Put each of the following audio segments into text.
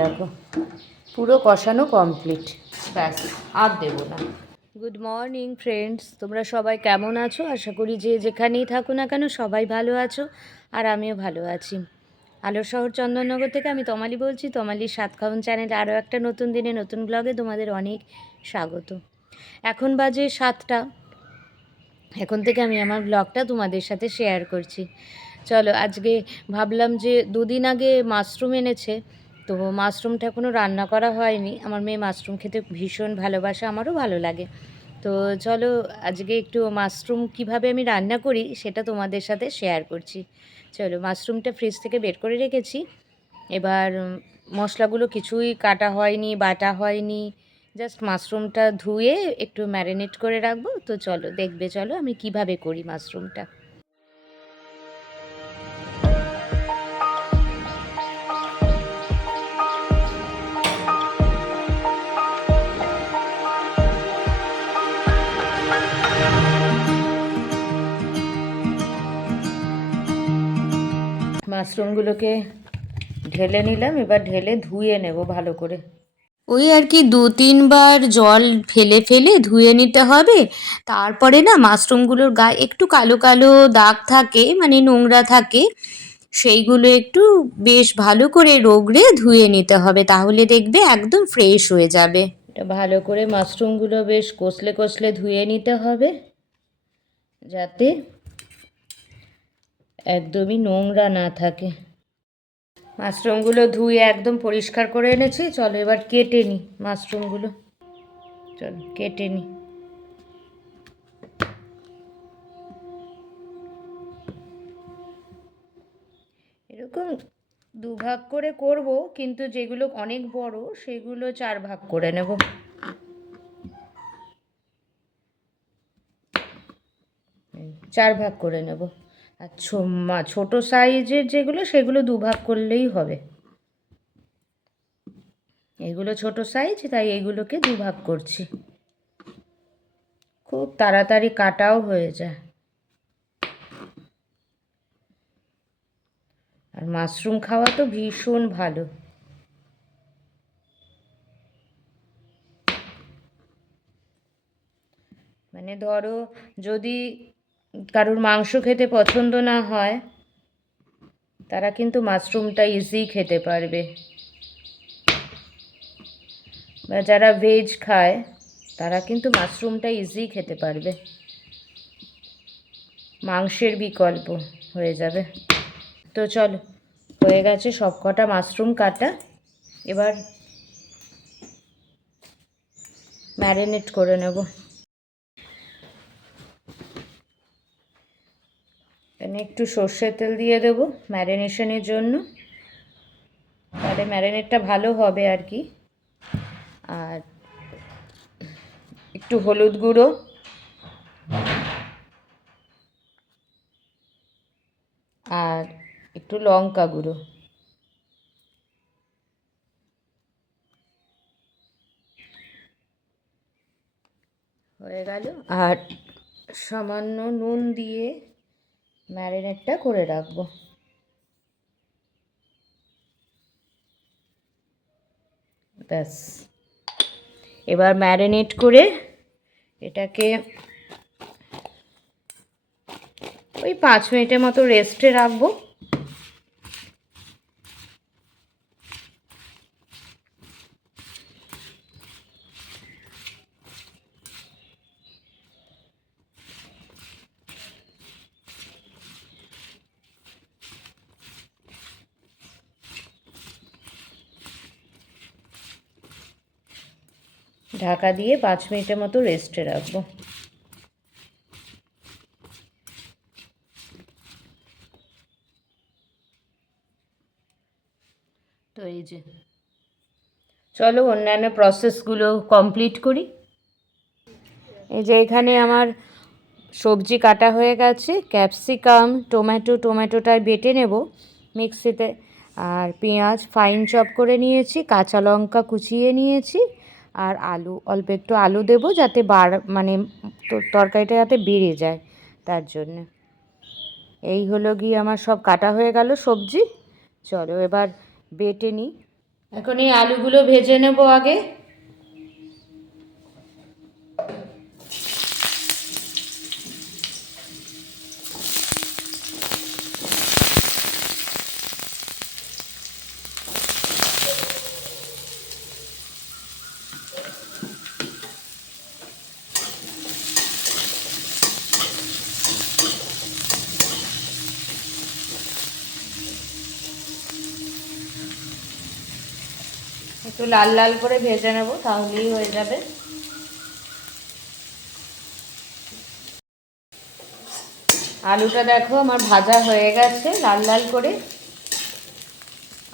দেখো পুরো কষানো কমপ্লিট, ব্যাস আর দেবো না। গুড মর্নিং ফ্রেন্ডস, তোমরা সবাই কেমন আছো? আশা করি যে যেখানেই থাকো না কেন সবাই ভালো আছো, আর আমিও ভালো আছি। আলোর শহর চন্দননগর থেকে আমি তমালি বলছি। তমালির সাত খাওন চ্যানেলে আরও একটা নতুন দিনে নতুন ব্লগে তোমাদের অনেক স্বাগত। এখন বাজে 7টা। এখন থেকে আমি আমার ব্লগটা তোমাদের সাথে শেয়ার করছি। চলো, আজকে ভাবলাম যে দুদিন আগে মাশরুম এনেছে, তো মাশরুমটা এখনও রান্না করা হয়নি। আমার মেয়ে মাশরুম খেতে ভীষণ ভালোবাসে, আমারও ভালো লাগে। তো চলো আজকে একটু মাশরুম কিভাবে আমি রান্না করি সেটা তোমাদের সাথে শেয়ার করছি। চলো, মাশরুমটা ফ্রিজ থেকে বের করে রেখেছি। এবার মশলাগুলো কিছুই কাটা হয়নি, বাটা হয়নি, জাস্ট মাশরুমটা ধুয়ে একটু ম্যারিনেট করে রাখবো। তো চলো দেখবে, চলো আমি কিভাবে করি মাশরুমটা। মাশরুমগুলোকে ঢেলে নিলাম, এবার ঢেলে ধুয়ে নেব ভালো করে। ওই আর কি 2-3 বার জল ফেলে ফেলে ধুয়ে নিতে হবে। তারপরে না মাশরুমগুলোর গায়ে একটু কালো কালো দাগ থাকে, মানে নোংরা থাকে, সেইগুলো একটু বেশ ভালো করে রগড়ে ধুয়ে নিতে হবে, তাহলে দেখবে একদম ফ্রেশ হয়ে যাবে। এটা ভালো করে মাশরুমগুলো বেশ কষলে কষলে ধুয়ে নিতে হবে, যাতে একদমই নোংরা না থাকে। মাশরুমগুলো ধুয়ে একদম পরিষ্কার করে এনেছি। চলো এবার কেটে নিই মাশরুমগুলো। চলো কেটে নিই। এরকম 2 ভাগ করে করব, কিন্তু যেগুলো অনেক বড় সেগুলো 4 ভাগ করে নেব। 4 ভাগ করে নেব। আর ছোটো সাইজের যেগুলো সেগুলো 2 ভাগ করলেই হবে। এগুলো ছোট সাইজ, তাই এগুলোকে 2 ভাগ করছি। খুব তাড়াতাড়ি কাটাও হয়ে যায়। আর মাশরুম খাওয়া তো ভীষণ ভালো। মানে ধরো যদি কারোর মাংস খেতে পছন্দ না হয়, তারা কিন্তু মাশরুমটা ইজি খেতে পারবে। বা যারা ভেজ খায় তারা কিন্তু মাশরুমটা ইজি খেতে পারবে। মাংসের বিকল্প হয়ে যাবে। তো চলো, হয়ে গেছে সব কটা মাশরুম কাটা। এবার ম্যারিনেট করে নেব। এখানে একটু সর্ষের তেল দিয়ে দেবো ম্যারিনেশনের জন্য, তাহলে ম্যারিনেটটা ভালো হবে আর কি। আর একটু হলুদ গুঁড়ো, আর একটু লঙ্কা গুঁড়ো। হয়ে গেল। আর সামান্য নুন দিয়ে ম্যারিনেটটা করে রাখবো। ব্যাস, এবার ম্যারিনেট করে এটাকে ওই 5 মিনিটের মতো রেস্টে রাখবো। ঢাকা দিয়ে 5 মিনিটের মতো রেস্টে রাখবো। তো এই যে, চলো অন্যান্য প্রসেসগুলো কমপ্লিট করি। এই যে এখানে আমার সবজি কাটা হয়ে গেছে। ক্যাপসিকাম, টমেটোটায় বেটে নেব মিক্সিতে। আর পেঁয়াজ ফাইন চপ করে নিয়েছি, কাঁচা লঙ্কা কুচিয়ে নিয়েছি, আর আলু, অল্প একটু আলু দেবো যাতে মানে তরকারিটা যাতে বেড়ে যায় তার জন্যে। এই হলো গিয়ে আমার সব কাটা হয়ে গেল সবজি। চলো এবার বেটে নিই। এখন এই আলুগুলো ভেজে নেব আগে। একটু লাল লাল করে ভেজে নেব, তাহলেই হয়ে যাবে। আলুটা দেখো আমার ভাজা হয়ে গেছে লাল লাল করে,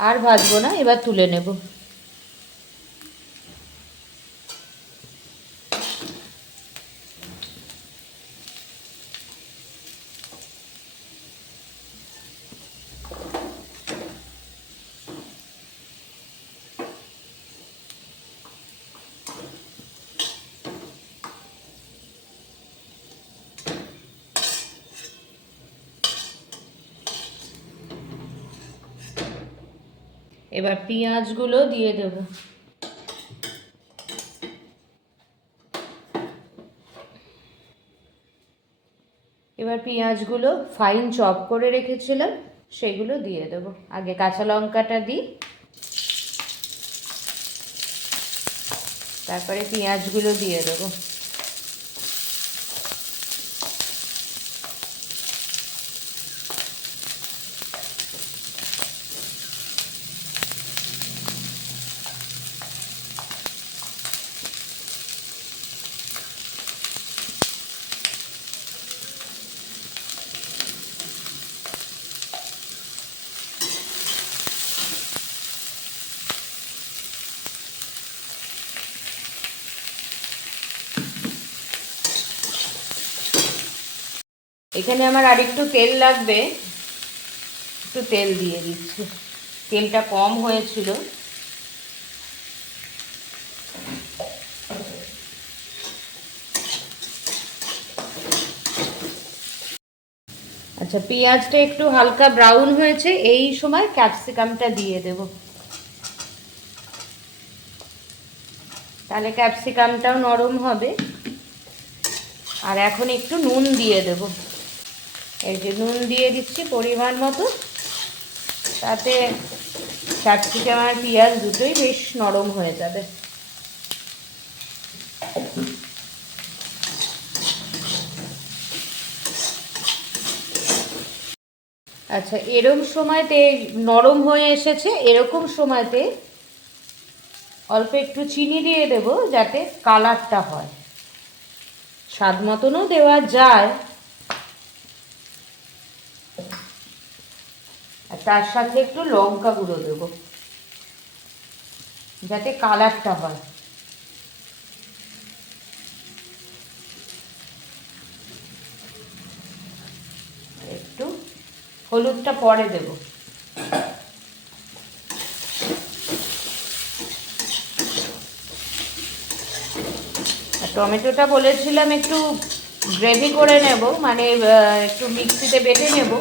আর ভাজবো না, এবার তুলে নেব। এবার পেঁয়াজগুলো দিয়ে দেব। এবার পেঁয়াজগুলো ফাইন চপ করে রেখেছিলাম সেগুলো দিয়ে দেব। আগে কাঁচা লঙ্কাটা দিই, তারপরে পেঁয়াজগুলো দিয়ে দেবো। এখানে আমার আরেকটু তেল লাগবে, একটু তেল দিয়ে দিচ্ছি। তেলটা কম হয়েছিল। আচ্ছা, পেঁয়াজটা একটু হালকা ব্রাউন হয়েছে, এই সময় ক্যাপসিকামটা দিয়ে দেব। তাহলে ক্যাপসিকামটাও নরম হবে। আর এখন একটু নুন দিয়ে দেব। এই যে নুন দিয়ে দিচ্ছি পরিমাণ মতো, তাতে ক্যাপসিকাম আর পেঁয়াজ দুটোই বেশ নরম হয়ে যাবে। আচ্ছা, এরকম সময়তে নরম হয়ে এসেছে, এরকম সময়তে অল্প একটু চিনি দিয়ে দেব যাতে কালারটা হয়। স্বাদ মতনও দেওয়া যায়, আর তার সাথে একটু লঙ্কা গুঁড়ো দেব যাতে কালারটা হয়। একটু হলুদটা পরে দেব। আর টমেটোটা বলেছিলাম একটু গ্রেভি করে নেব, মানে একটু মিক্সিতে বেটে নেব,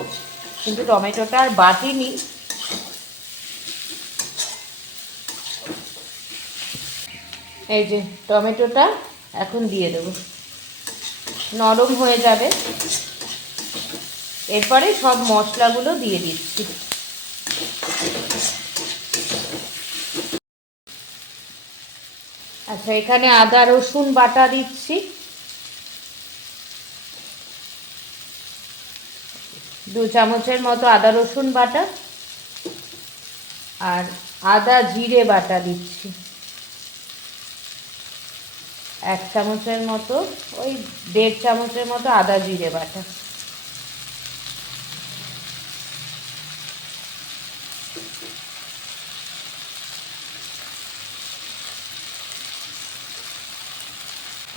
কিন্তু টমেটোটা আর বাটিনি। এই যে টমেটোটা এখন দিয়ে দেব, নরম হয়ে যাবে। এরপরে সব মশলাগুলো দিয়ে দিচ্ছি। আচ্ছা, এখানে আদা রসুন বাটা দিচ্ছি, 2 চামচের মতো আদা রসুন বাটা। আর আদা জিরে বাটা দিচ্ছি 1 চামচের মতো, ওই 1.5 চামচের মতো আদা জিরে বাটা।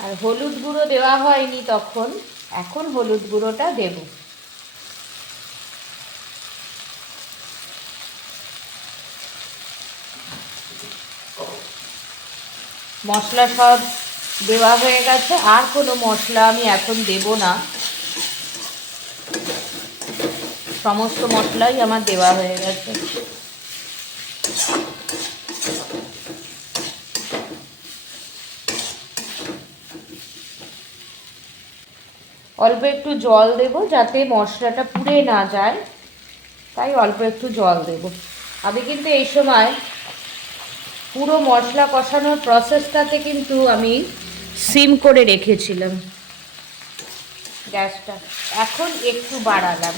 আর হলুদ গুঁড়ো দেওয়া হয়নি তখন, এখন হলুদ গুঁড়োটা দেব। মশলা সব দেওয়া হয়ে গেছে, আর কোনো মশলা আমি এখন দেব না। সমস্ত মশলাই আমার দেওয়া হয়ে গেছে। অল্প একটু জল দেব যাতে মশলাটা পুড়ে না যায়, তাই অল্প একটু জল দেব। আমি কিন্তু এই সময় পুরো মশলা কষানোর প্রসেসটাতে কিন্তু আমি সিম করে রেখেছিলাম গ্যাসটা, এখন একটু বাড়ালাম।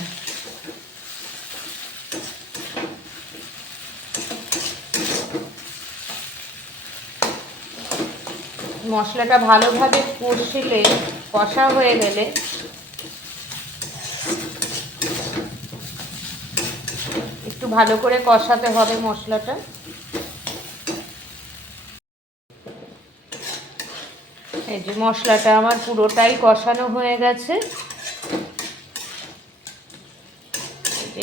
মশলাটা ভালোভাবে কষিলে, কষা হয়ে গেলে একটু ভালো করে কষাতে হবে মশলাটা। এই যে মশলাটা আমার পুরোটাই কষানো হয়ে গেছে,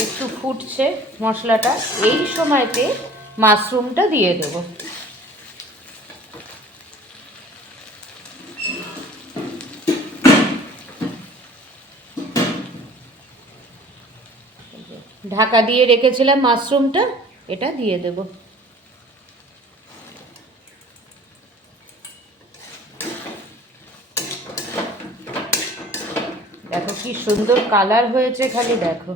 একটু ফুটছে মশলাটা। এই সময়তে মাশরুমটা দিয়ে দেব। ঢাকা দিয়ে রেখেছিলাম মাশরুমটা, এটা দিয়ে দেব। দেখো কি সুন্দর কালার হয়েছে, খালি দেখো।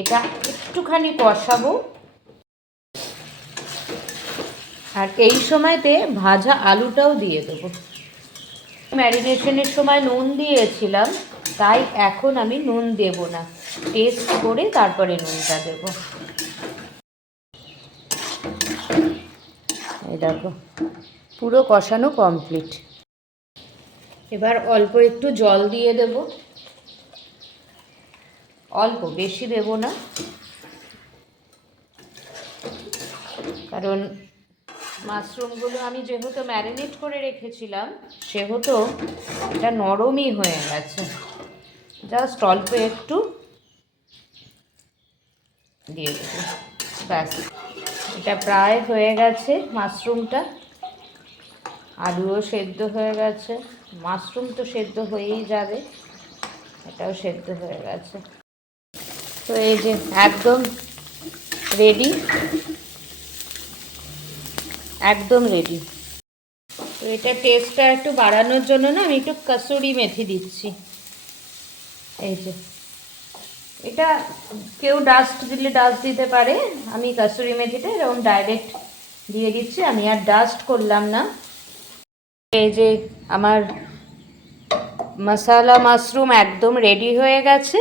এটা একটুখানি কষাবো, আর এই সময়তে ভাজা আলুটাও দিয়ে দেবো। ম্যারিনেশনের সময় নুন দিয়েছিলাম, তাই এখন আমি নুন দেব না, টেস্ট করে তারপরে নুনটা দেব। এই দেখো পুরো কষানো কমপ্লিট। এবার অল্প একটু জল দিয়ে দেব, অল্প, বেশি দেব না, কারণ মাশরুমগুলো আমি যেহেতু ম্যারিনেট করে রেখেছিলাম সেহেতু এটা নরমই হয়ে গেছে। জাস্ট অল্প একটু দিয়ে দেবো, ব্যাস। এটা প্রায় হয়ে গেছে মাশরুমটা, আলুও সেদ্ধ হয়ে গেছে, মাশরুম তো সেদ্ধ হয়েই যাবে, এটাও সেদ্ধ হয়ে গেছে। তো এই যে একদম রেডি, একদম রেডি। তো এটা টেস্টটা একটু বাড়ানোর জন্য না আমি একটু কসুরি মেথি দিচ্ছি। এই যে এটা কেউ ডাস্ট দিলে ডাস্ট দিতে পারে, আমি কসুরি মেথিটা এরকম ডাইরেক্ট দিয়ে দিচ্ছি, আমি আর ডাস্ট করলাম না। এই যে আমার মশালা মাশরুম একদম রেডি হয়ে গেছে।